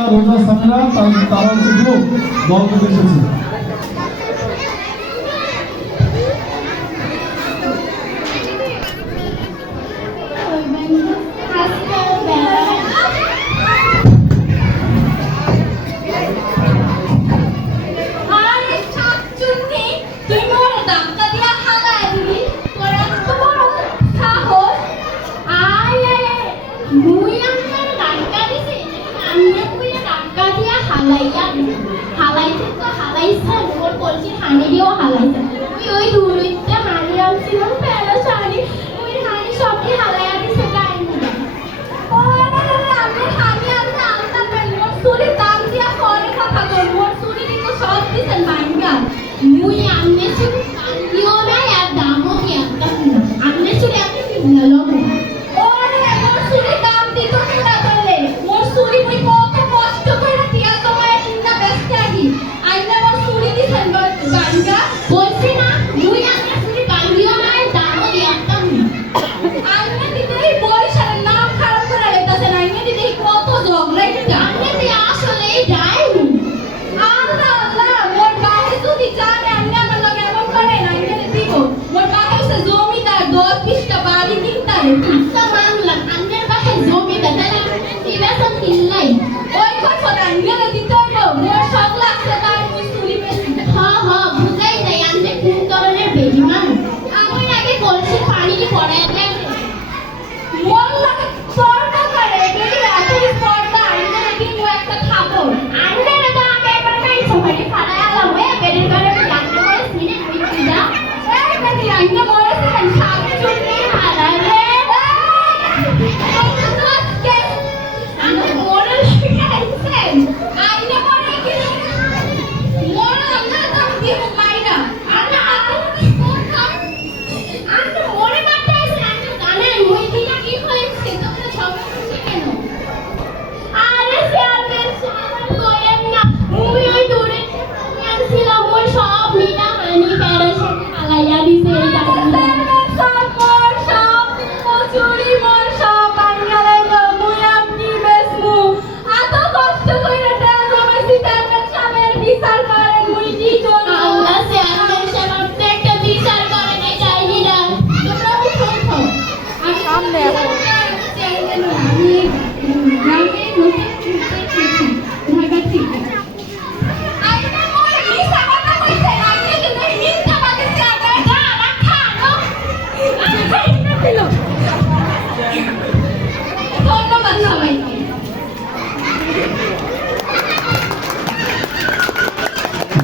রোজা সামিরা তারা হচ্ছে গ্রুপ দল থেকে এসেছে।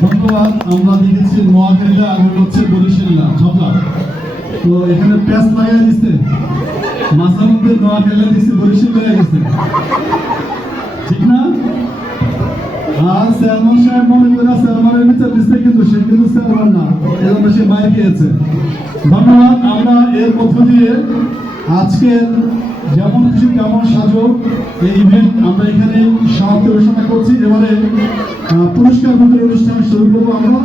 ধন্যবাদ। আমরা দেখেছি নোয়াখালীরা আর হচ্ছে বরিশালীরা ঝগড়া, তো এখানে প্যাচ লাগাই দিচ্ছে, মাঝে মধ্যে নোয়াখালীরা দিচ্ছে বরিশাল হয়ে গেছে, ঠিক না? আর চেয়ারম্যান সাহেব মনে করে চেয়ারম্যানের বিচার দিচ্ছে, কিন্তু সে কিন্তু চেয়ারম্যান না, এজন্য সে মাইর খেয়েছে। ধন্যবাদ। আমরা এর মধ্য দিয়ে আজকের যেমন খুশি তেমন সাজো এই ইভেন্ট আমরা এখানে সমাপ্তি ঘোষণা করছি। এবারে পুরস্কার বিতরণ অনুষ্ঠান শুরু করবো আমরা।